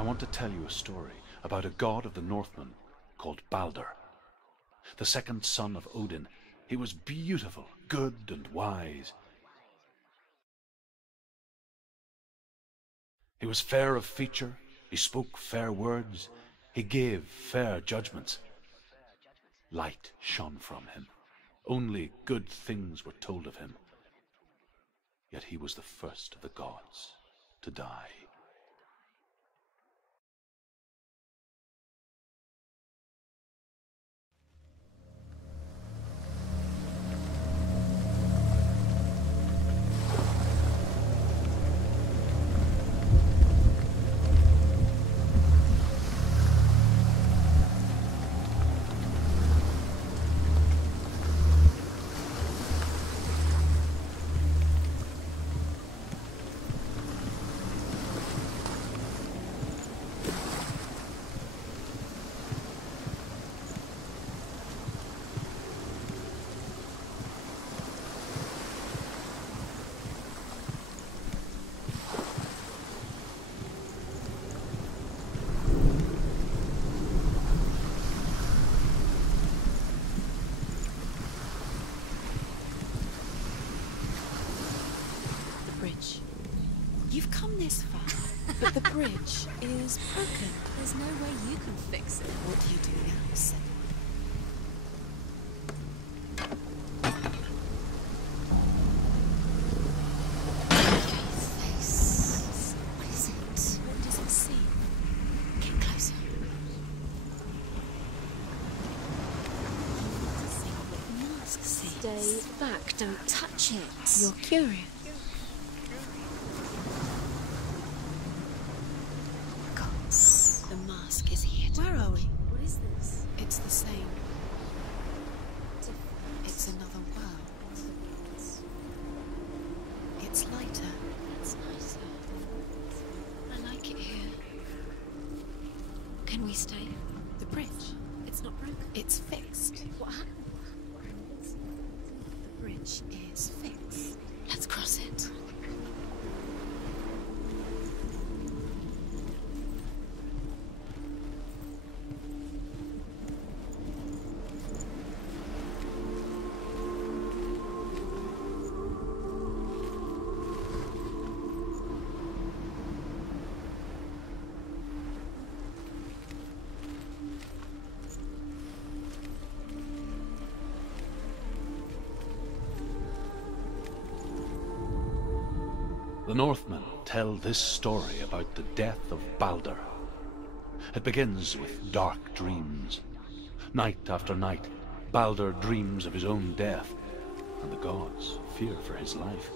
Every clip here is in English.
I want to tell you a story about a god of the Northmen called Balder. The second son of Odin, he was beautiful, good and wise. He was fair of feature, he spoke fair words, he gave fair judgments. Light shone from him. Only good things were told of him. Yet he was the first of the gods to die. You've come this far, but the bridge is broken. There's no way you can fix it. What do you do now, Senua? Face. What is it? What does it seem? Get closer. See what masks see. Stay back. Don't touch it. You're curious. The mask is here. Where are we? What is this? It's the same. It's another world. It's lighter. It's nicer. I like it here. Can we stay? The bridge. It's not broken. It's fixed. What happened? The bridge is fixed. Let's cross it. The Northmen tell this story about the death of Balder. It begins with dark dreams. Night after night, Balder dreams of his own death, and the gods fear for his life.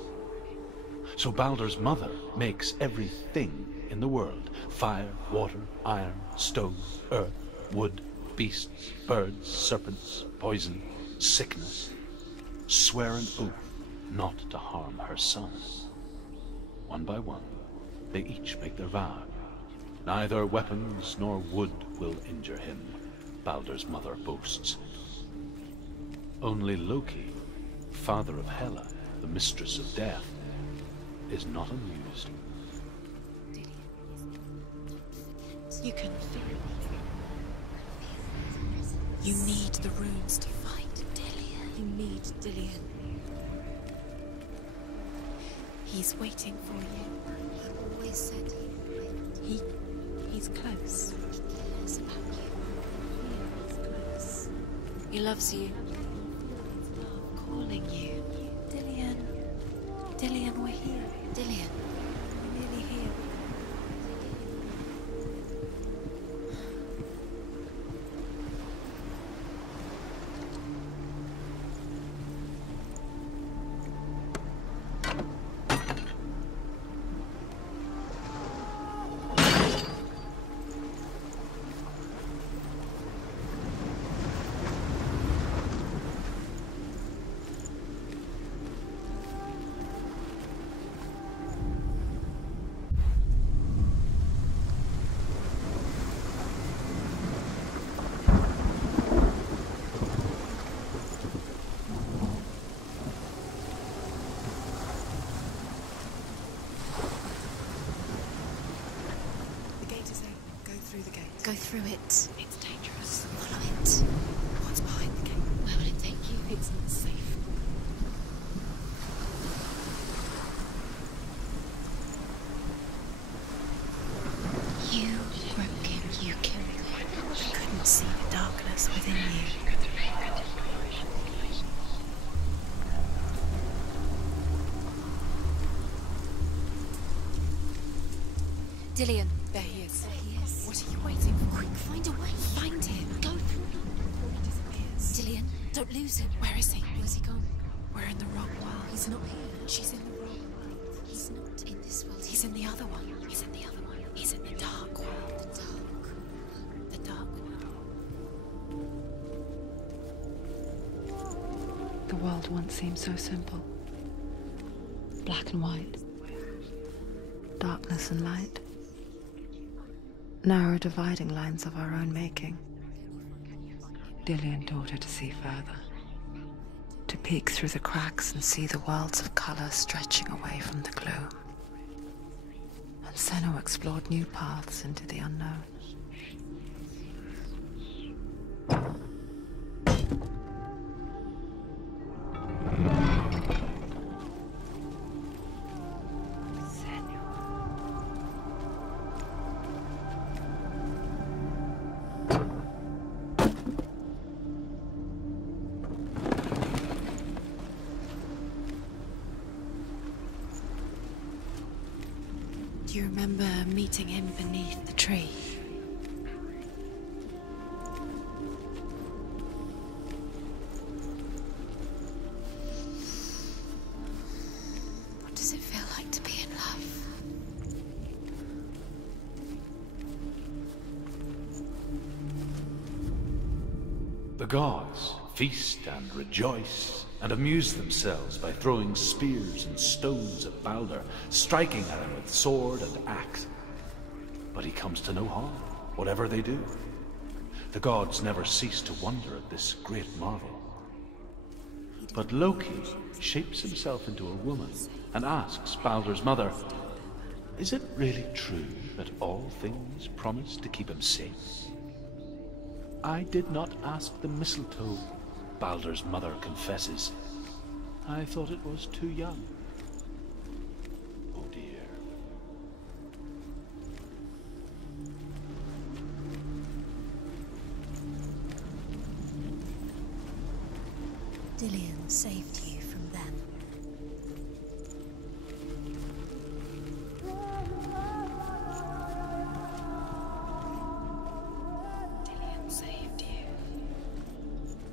So Balder's mother makes everything in the world: fire, water, iron, stone, earth, wood, beasts, birds, serpents, poison, sickness, swear an oath not to harm her son. One by one, they each make their vow. Neither weapons nor wood will injure him, Balder's mother boasts. Only Loki, father of Hela, the mistress of death, is not amused. You can feel it. You need the runes to fight. Dillion. You need Dillion. He's waiting for you. He always said He's close. he cares about you. He's close. He loves you. Love calling you. Dillion. Dillion, we're here. Dillion. We're nearly here. through it. It's dangerous. Follow it. What's behind the gate? Where will it take you? It's not safe. You broke him. You killed him. I couldn't see the darkness within you. Dillion. There he is. There he is. What are you waiting for? Quick, find a way. Find him. Go through. He disappears. Dillion, don't lose him. Where is he? Where's he gone? We're in the wrong world. He's not here. She's in the wrong world. He's not in this world. He's in the other one. He's in the other one. He's in the dark world. the dark. The dark world. The world once seemed so simple. Black and white. Darkness and light. Narrow dividing lines of our own making. Dillion taught her to see further. To peek through the cracks and see the worlds of color stretching away from the gloom. And Senua explored new paths into the unknown. Do you remember meeting him beneath the tree? What does it feel like to be in love? The gods feast and rejoice and amuse themselves by throwing spears and stones at Baldur, striking at him with sword and axe. But he comes to no harm, whatever they do. The gods never cease to wonder at this great marvel. But Loki shapes himself into a woman and asks Baldur's mother, "Is it really true that all things promise to keep him safe?" "I did not ask the mistletoe," Baldur's mother confesses. "I thought it was too young." Oh dear. Dillion saved you from them. Dillion saved you.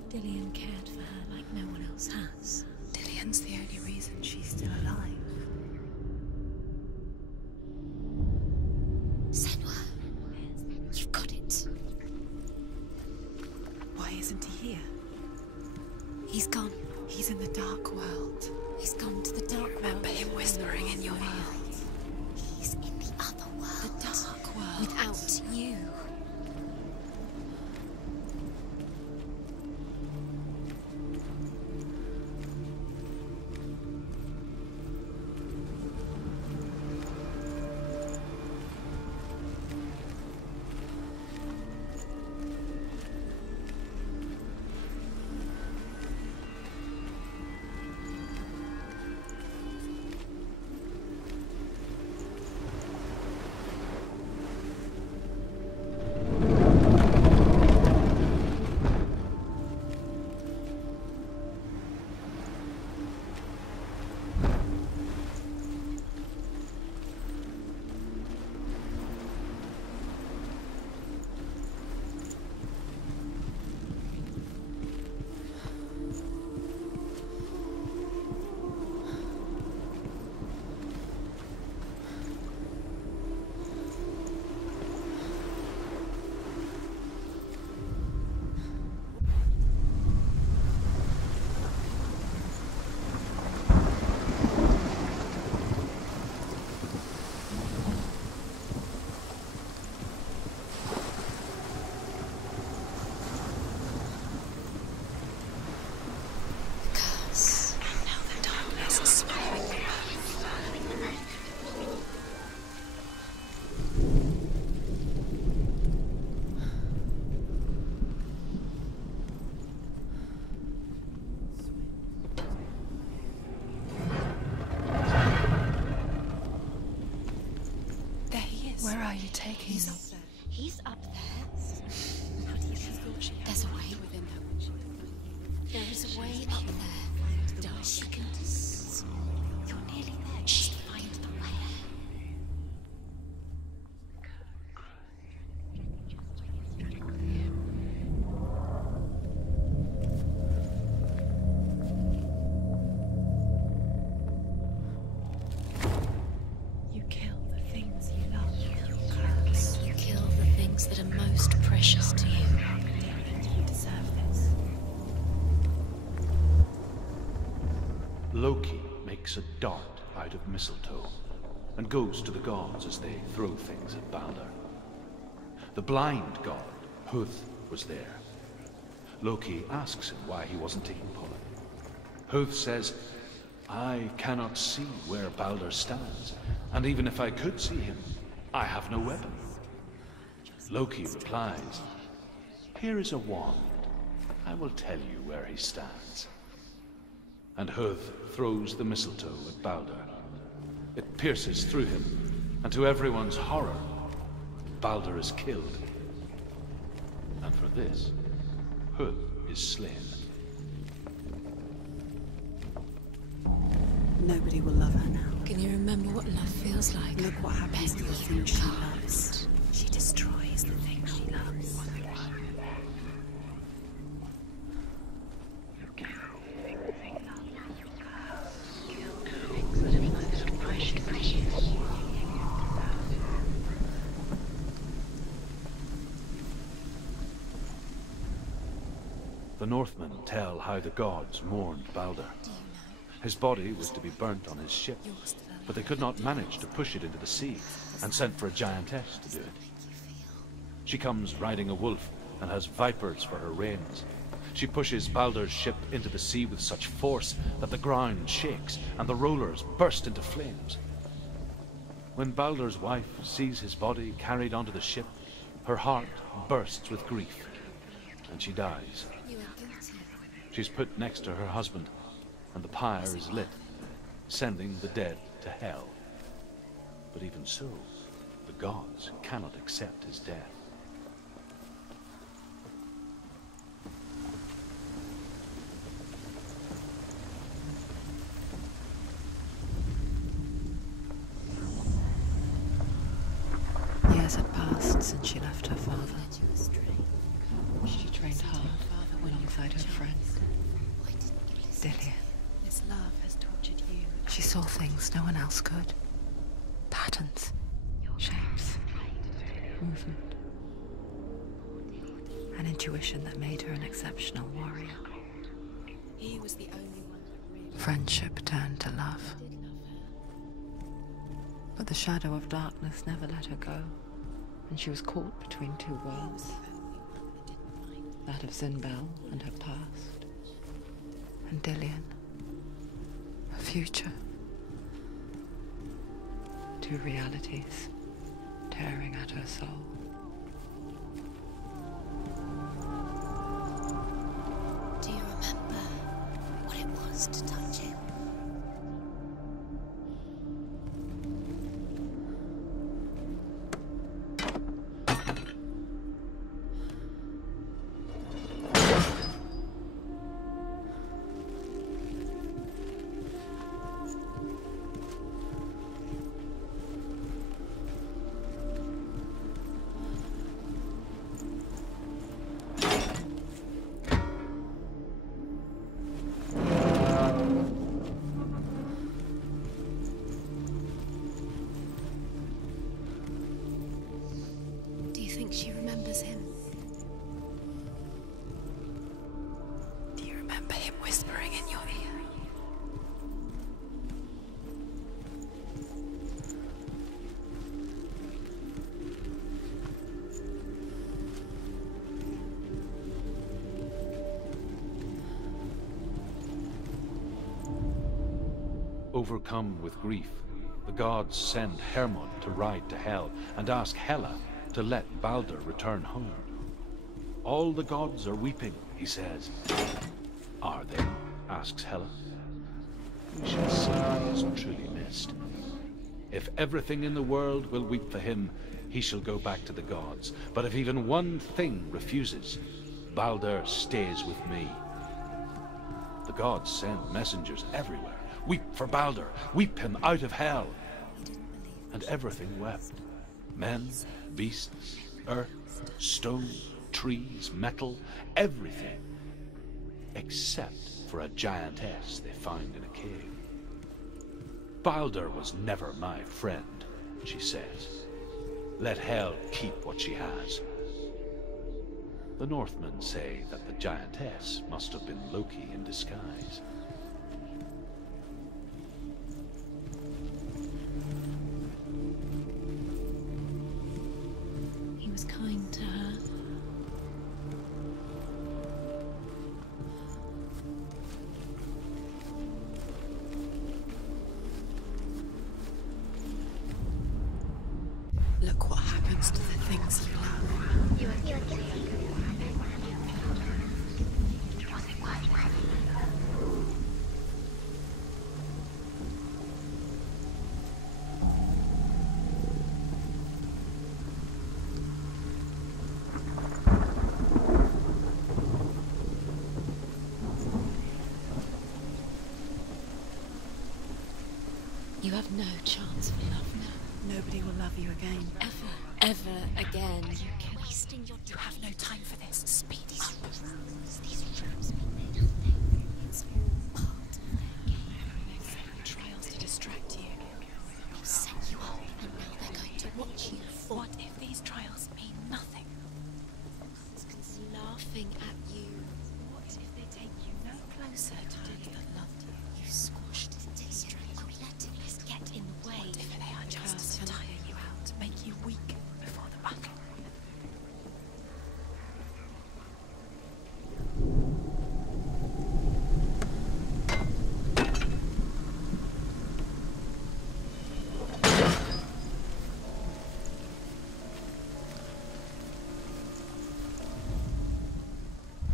Dillion cared for her like no one else has. Dillion's the only reason she's still alive. Senua, you've got it. Why isn't he here? He's gone. He's in the dark world. He's gone to the dark Remember world. him whispering in your ear. He's in the other world. The dark world. Without you. are you taking me? He's up there. There's a way within her. There is a way up there. She can. You're nearly there. Just find the way. You kill the things you love. You kill the things that are most precious to you. You deserve this. Loki makes a dart out of mistletoe and goes to the gods as they throw things at Balder. The blind god, Huth, was there. Loki asks him why he wasn't taking part. Huth says, I cannot see where Balder stands, and even if I could see him, I have no weapon. Loki replies, here is a wand. I will tell you where he stands. And Huth throws the mistletoe at Balder. It pierces through him, and to everyone's horror, Balder is killed. And for this, Huth is slain. Nobody will love her now. Can you remember what love feels like? Look what happens to the things she loves. She destroys the things she loves. The Northmen tell how the gods mourned Balder. His body was to be burnt on his ship, but they could not manage to push it into the sea, and sent for a giantess to do it. She comes riding a wolf and has vipers for her reins. She pushes Balder's ship into the sea with such force that the ground shakes and the rollers burst into flames. When Balder's wife sees his body carried onto the ship, her heart bursts with grief, and she dies. She's put next to her husband, and the pyre is lit, sending the dead to hell. But even so, the gods cannot accept his death. Years had passed since she left her father. She trained hard alongside her friend, Dillian. This love has tortured you. She saw things no one else could. Patterns, shapes, movement. An intuition that made her an exceptional warrior. He was the only one that really Friendship turned to love. But the shadow of darkness never let her go, and she was caught between two worlds. That of Zinbel and her past, and Dillian, her future. Two realities tearing at her soul. Do you remember what it was to touch him? She remembers him. Do you remember him whispering in your ear? Overcome with grief, the gods send Hermod to ride to Hell and ask Hela to let Balder return home. All the gods are weeping, he says. Are they? Asks Hela. We shall see he is truly missed. If everything in the world will weep for him, he shall go back to the gods. But if even one thing refuses, Baldur stays with me. The gods send messengers everywhere. Weep for Baldur, weep him out of hell. And everything wept. Men, beasts, earth, stone, trees, metal, everything. Except for a giantess they found in a cave. Baldur was never my friend, she says. Let Hel keep what she has. The Northmen say that the giantess must have been Loki in disguise. He was kind to her. Look what happens to the things you love. You have no chance for love now. Nobody will love you again. Ever again. You're wasting your time. You have no time for this. Speed up. These rooms mean nothing. It's all part of their game. Trials to distract you. They've set you up, and now they're going to watch you fall. What if these trials mean nothing? Constant's laughing at you. What if they take you no closer to those that loved you? You squashed it in straight. You letting this get in the way. What if they are just to tire you out, to make you weak before the battle?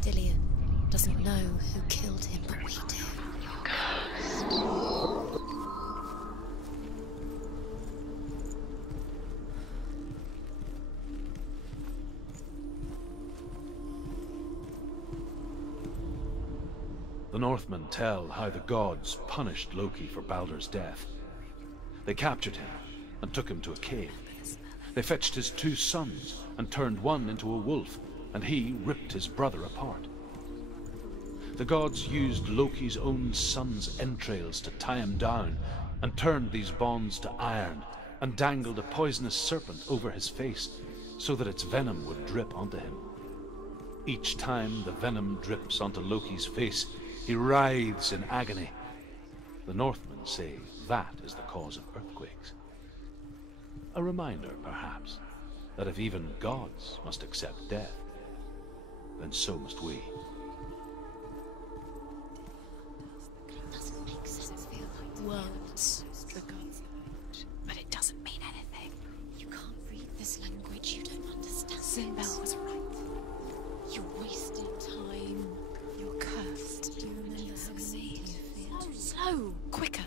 Dillion doesn't know who killed him, but we do. The Northmen tell how the gods punished Loki for Baldur's death. They captured him and took him to a cave. They fetched his 2 sons and turned one into a wolf, and he ripped his brother apart. The gods used Loki's own son's entrails to tie him down and turned these bonds to iron and dangled a poisonous serpent over his face so that its venom would drip onto him. Each time the venom drips onto Loki's face, he writhes in agony. The Northmen say that is the cause of earthquakes. A reminder, perhaps, that if even gods must accept death, then so must we. It doesn't make sense. Feel like Worlds, the gods, but it doesn't mean anything. you can't read this language. You don't understand. Sinbel was right. You're wasting time. You're cursed. Do you remember how Succeed. you feared? Slow, quicker.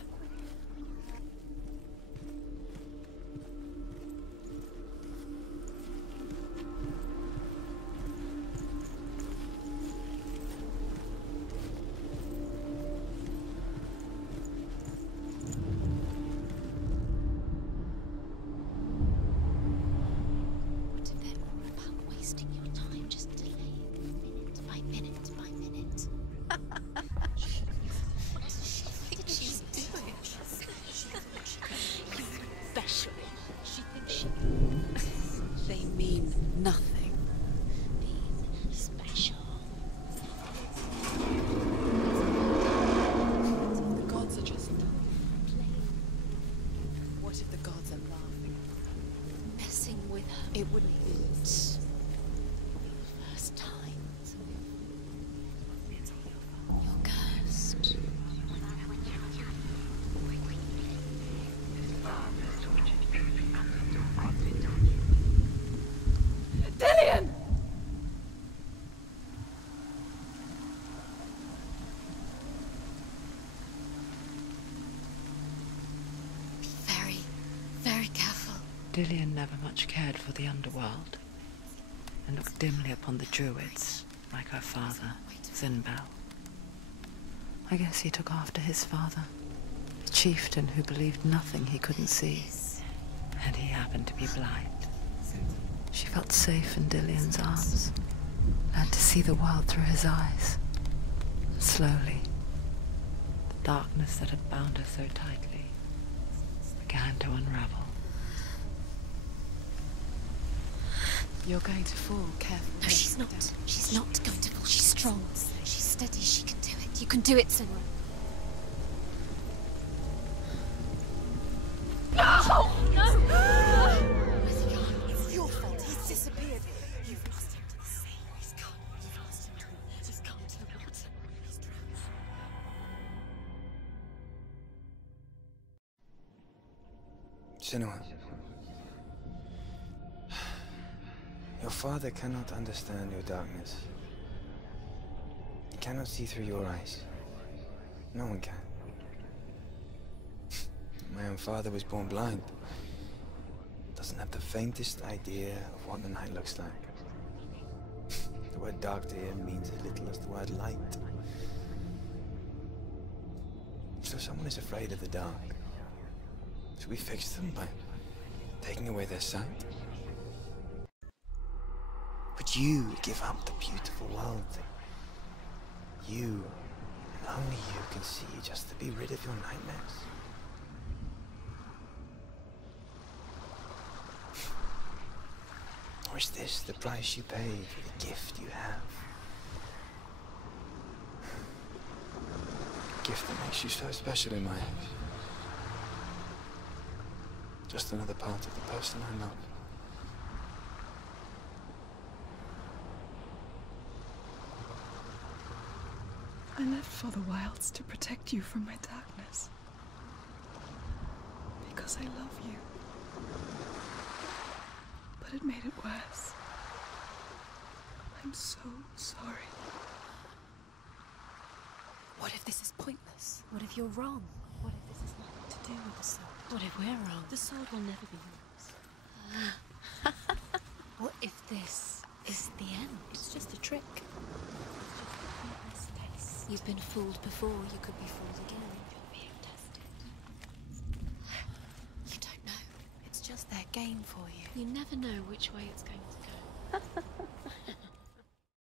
What if they're all about wasting your time, just delaying minute by minute by minute? What does she think she's doing? You special. She thinks she They mean nothing. being special. The gods are just Playing, What if the gods are laughing? messing with her. It wouldn't be. First time. You're cursed. Dillion! Be very, very careful. Dillion never much cared for the underworld, and looked dimly upon the druids, like her father, Zinbel. I guess he took after his father, a chieftain who believed nothing he couldn't see, and he happened to be blind. She felt safe in Dillion's arms, learned to see the world through his eyes. And slowly, the darkness that had bound her so tightly began to unravel. You're going to fall, careful. No, she's not. She's not going to fall. She's strong. She's steady. She can do it. You can do it, Senua. No! No! Where's he gone? It's your fault. He's disappeared. You've lost him to the sea. He's gone. You've lost him to the... He's gone to the water. He's drowned. Senua. Your father cannot understand your darkness. He cannot see through your eyes. No one can. My own father was born blind. Doesn't have the faintest idea of what the night looks like. The word dark to him means as little as the word light. So someone is afraid of the dark. Should we fix them by taking away their sight? Would you give up the beautiful world that you, and only you, can see just to be rid of your nightmares? Or is this the price you pay for the gift you have? A gift that makes you so special in my eyes. Just another part of the person I love. I left for the wilds to protect you from my darkness. Because I love you. But it made it worse. I'm so sorry. What if this is pointless? What if you're wrong? What if this has nothing to do with the sword? What if we're wrong? The sword will never be yours. What if this is the end? It's just a trick. You've been fooled before, you could be fooled again. You're being tested. You don't know. It's just their game for you. You never know which way it's going to go.